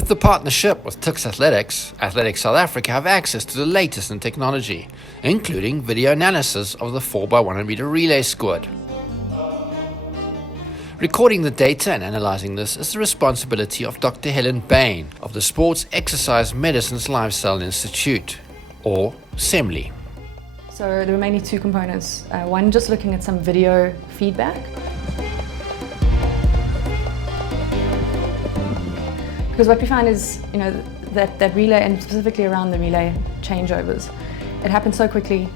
With the partnership with Tux Athletics, Athletics South Africa have access to the latest in technology, including video analysis of the 4x100 meter relay squad. Recording the data and analyzing this is the responsibility of Dr. Helen Bain of the Sports Exercise Medicine's Lifestyle Institute, or SEMLI. So there were mainly two components. One, just looking at some video feedback. Because what we find is, that relay, and specifically around the relay changeovers, it happens so quickly.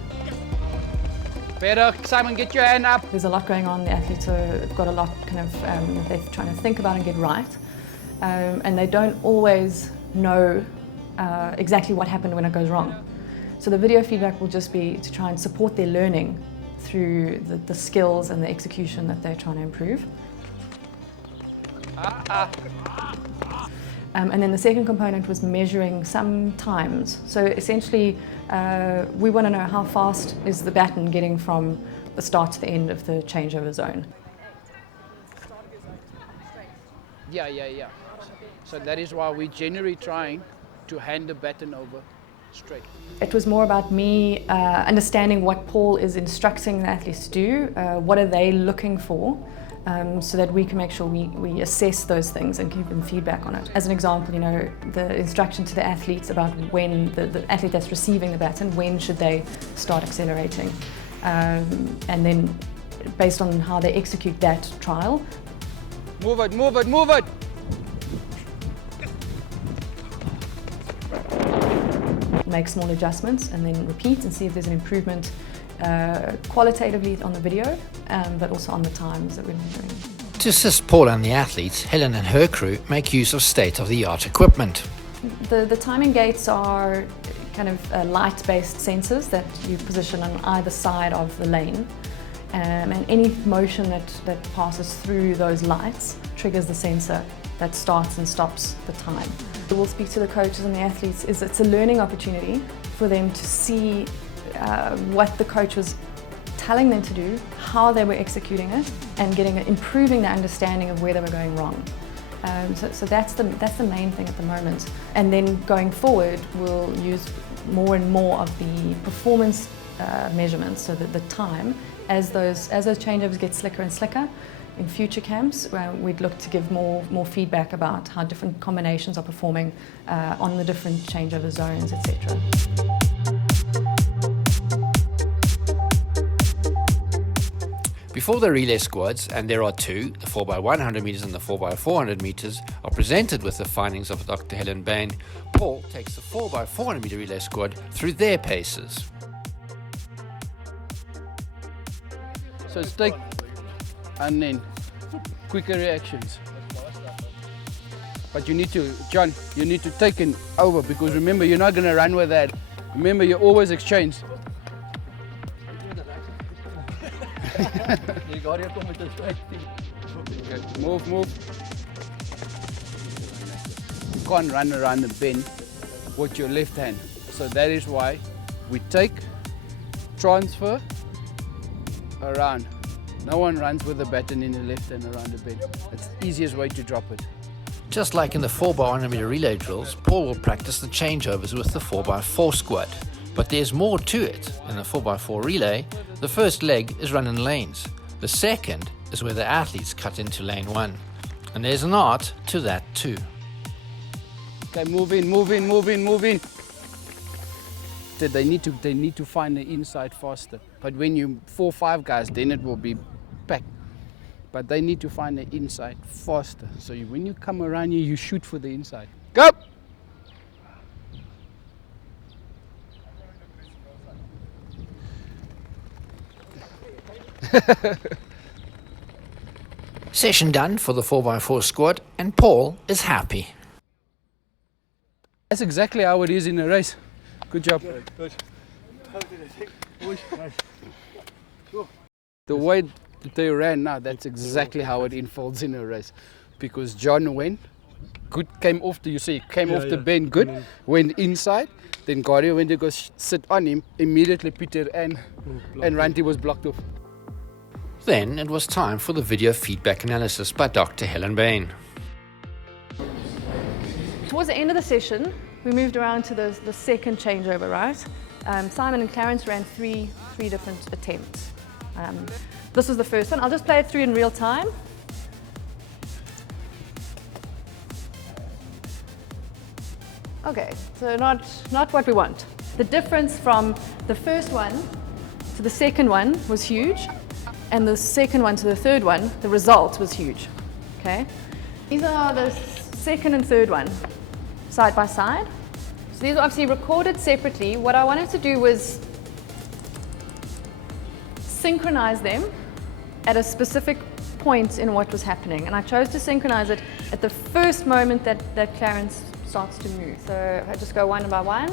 Better, Simon, get your hand up. There's a lot going on. The athletes have got a lot that they're trying to think about and get right. And they don't always know exactly what happened when it goes wrong. So the video feedback will just be to try and support their learning through the skills and the execution that they're trying to improve. And then the second component was measuring some times. So essentially, we want to know how fast is the baton getting from the start to the end of the changeover zone. Yeah. So that is why we're generally trying to hand the baton over straight. It was more about me understanding what Paul is instructing the athletes to do, what are they looking for, so that we can make sure we assess those things and give them feedback on it. As an example, the instruction to the athletes about when the athlete that's receiving the baton, when should they start accelerating. And then based on how they execute that trial. Move it! Make small adjustments and then repeat and see if there's an improvement qualitatively on the video, but also on the times that we're measuring. To assist Paul and the athletes, Helen and her crew make use of state-of-the-art equipment. The timing gates are kind of light-based sensors that you position on either side of the lane, and any motion that passes through those lights triggers the sensor that starts and stops the time. We'll speak to the coaches and the athletes. It's a learning opportunity for them to see what the coach was telling them to do, how they were executing it, and improving their understanding of where they were going wrong. So that's the main thing at the moment. And then going forward, we'll use more and more of the performance measurements, so that the time, as those changeovers get slicker and slicker. In future camps, we'd look to give more feedback about how different combinations are performing on the different changeover zones, etc. Before the relay squads, and there are two, the 4x100 meters and the 4x400 meters, are presented with the findings of Dr. Helen Bain, Paul takes the 4x400 meter relay squad through their paces. So it's take and then quicker reactions. But you need to, John, take it over, because remember, you're not going to run with that. Remember, you always exchange. Okay, move. You can't run around the bend with your left hand. So that is why we take, transfer, around. No one runs with the baton in the left hand around the bend. It's the easiest way to drop it. Just like in the 4x100 meter relay drills, Paul will practice the changeovers with the 4x4 squad. But there's more to it. In the 4x4 relay, the first leg is run in lanes. The second is where the athletes cut into lane 1. And there's an art to that too. Okay, move in. They need to find the inside faster. But when you 4-5 guys, then it will be packed. But they need to find the inside faster. So when you come around here, you shoot for the inside. Go! Session done for the 4x4 squad, and Paul is happy. That's exactly how it is in a race. Good job. Good. The way that they ran now, that's exactly how it unfolds in a race. Because John went, good, came off the bend, good, went inside, then Gary went to go sit on him, immediately Peter and Randy was blocked off. Then it was time for the video feedback analysis by Dr. Helen Bain. Towards towards the end of the session, we moved around to the second changeover, right? Simon and Clarence ran three different attempts. This was the first one. I'll just play it through in real time. Okay, so not what we want. The difference from the first one to the second one was huge, and the second one to the third one, the result was huge. Okay, these are the second and third one, side by side. So these are obviously recorded separately. What I wanted to do was synchronize them at a specific point in what was happening, and I chose to synchronize it at the first moment that Clarence starts to move. So if I just go one by one,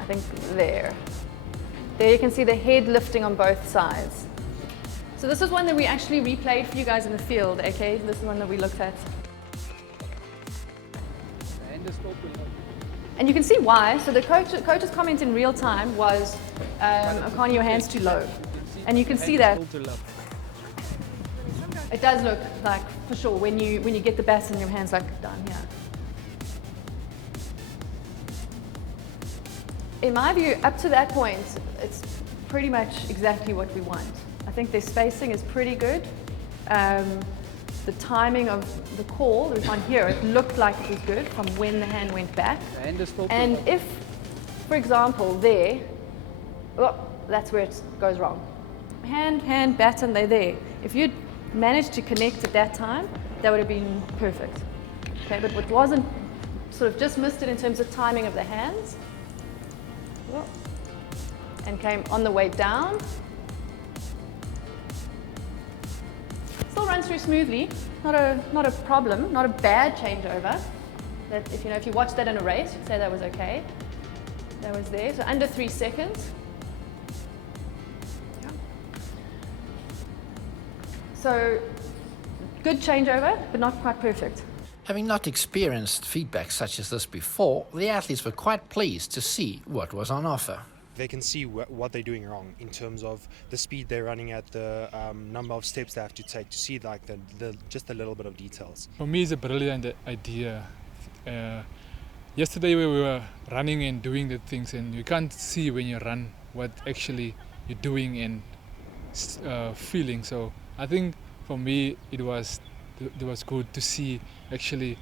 I think there you can see the head lifting on both sides. So this is one that we actually replayed for you guys in the field, okay? This is one that we looked at. And you can see why. So the coach's comment in real time was, Akani, your hand's too low. And you can see that. It does look like, for sure, when you get the baton, your hand's like down here. In my view, up to that point, it's pretty much exactly what we want. I think their spacing is pretty good. The timing of the call, there's one here, it looked like it was good from when the hand went back. And if, for example, there, oh, that's where it goes wrong. Hand, baton, they're there. If you'd managed to connect at that time, that would have been perfect. Okay, but what wasn't, sort of just missed it in terms of timing of the hands, and came on the way down. Still runs through smoothly, not a problem, not a bad changeover. That if you watch that in a race, you'd say that was okay. That was there, so under 3 seconds. Yeah. So good changeover, but not quite perfect. Having not experienced feedback such as this before, the athletes were quite pleased to see what was on offer. They can see what they're doing wrong in terms of the speed they're running at, the number of steps they have to take, to see like just a little bit of details. For me, it's a brilliant idea. Yesterday we were running and doing the things, and you can't see when you run what actually you're doing and feeling. So I think for me it was good to see actually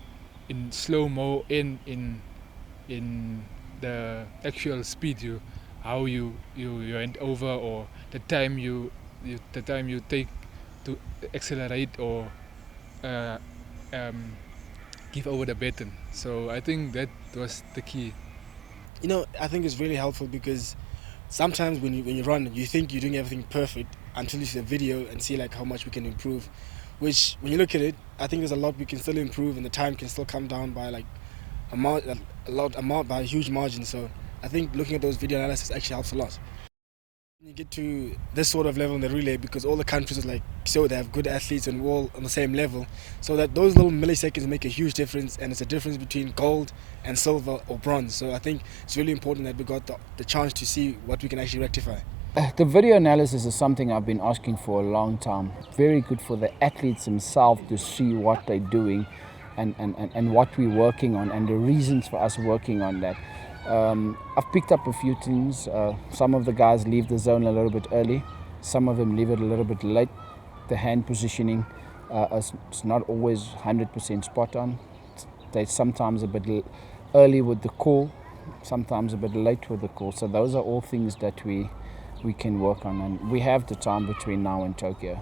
in slow-mo and in the actual speed how you went over, or the time you take to accelerate or give over the baton. So I think that was the key. I think it's really helpful because sometimes when you run, you think you're doing everything perfect until you see the video and see like how much we can improve. Which, when you look at it, I think there's a lot we can still improve, and the time can still come down by like by a huge margin. So I think looking at those video analysis actually helps a lot. When you get to this sort of level in the relay, because all the countries are they have good athletes and we're all on the same level, so that those little milliseconds make a huge difference, and it's a difference between gold and silver or bronze. So I think it's really important that we got the chance to see what we can actually rectify. The video analysis is something I've been asking for a long time. Very good for the athletes themselves to see what they're doing and what we're working on, and the reasons for us working on that. I've picked up a few things. Some of the guys leave the zone a little bit early. Some of them leave it a little bit late. The hand positioning is not always 100% spot on. They're sometimes a bit early with the call, sometimes a bit late with the call. So those are all things that we can work on, and we have the time between now and Tokyo.